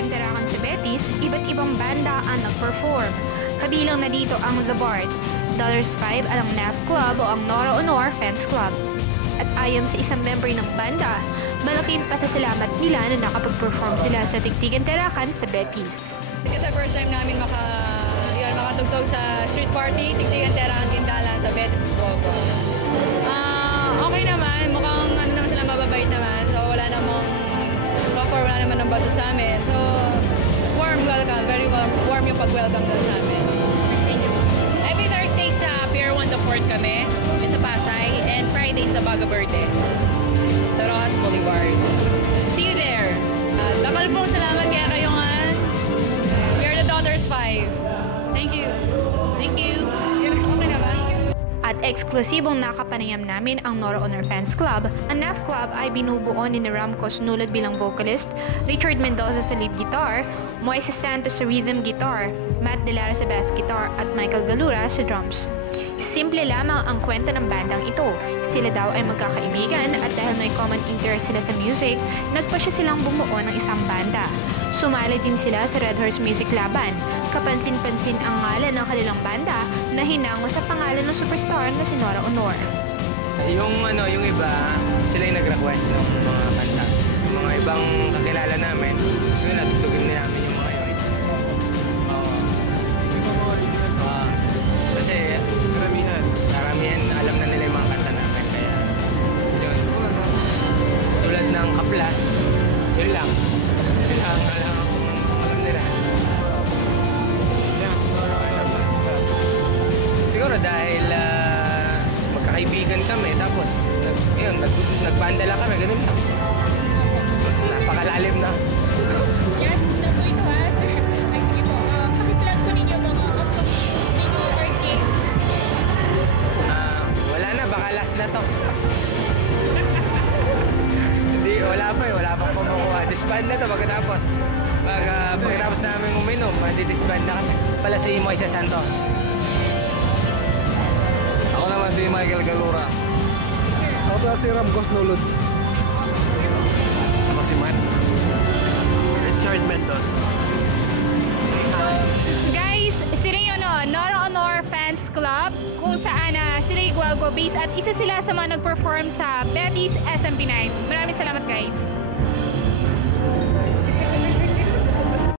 Tigtigan Tarakan sa Betis, iba't ibang banda ang nag-perform. Kabilang na dito ang The Bard, $5 ang NAF Club o ang Nora Honor Fans Club. At ayon sa isang member ng banda, malaking pasasalamat nila na nakapag-perform sila sa Tigtigan Tarakan sa Betis. Kasi first time namin makatugtog sa street party, Tigtigan Tarakan Tindalan sa Betis, Bogo. Okay naman, mukhang naman sila mababait naman. So wala naman ng baso sa amin. So warm welcome, very warm yung pag-welcome doon sa amin. Every Thursday sa Pier 1 to 4 kami, sa Pasay, and Friday sa Baga Verde, sa Rojas Boulevard. See you there! Dakal pong salamat kaya kayo nga. We are the Daughters 5. Thank you. Thank you. Okay naman. At eksklusibong nakapanayam namin ang Nora Honor Fans Club. Ang NAF Club ay binubuo ni Ramco Sunulad bilang vocalist, Richard Mendoza sa lead guitar, Moises Santos sa rhythm guitar, Matt De Lara sa bass guitar at Michael Galura sa drums. Simple lamang ang kwento ng bandang ito. Sila daw ay magkakaibigan at dahil may common interest sila sa music, nagpasya silang bumuo ng isang banda. Sumali din sila sa Red Horse Music Laban. Kapansin-pansin ang ngalan ng kanilang banda na hinango sa pangalan ng superstar na si Nora Honor. Yung iba, sila yung nag-request ng mga kanta. Yung mga ibang kakilala namin, gusto nila, tugtugin nila namin yung mga yun. Kasi karamihan alam na nila yung mga kanta namin. Kaya, yun. Tulad ng Kaplas, yun lang. Yun lang alam nila. Siguro dahil magkakaibigan kami, tapos nagbanda lang kami, ganun lang. Napakalalim na. Yan, na po ito ha, sir. Ay, sige po. Pakiplan po ninyo mga upcoming ninyo birthday. Wala na, baka last na to. Hindi, wala pang kumukuha. Disband na to pagkatapos. Pagkatapos namin uminom, disband na kami. Pala si Moises Santos. Ako naman si Michael Galura. Ako pala si Ramco Sunulad. Ako si Matt. Richard Mendoza. Guys, sila yung Nora Honor Fans Club kung saan sila yung Guago Base at isa sila sa mga nag-perform sa Betis SMP9. Maraming salamat guys.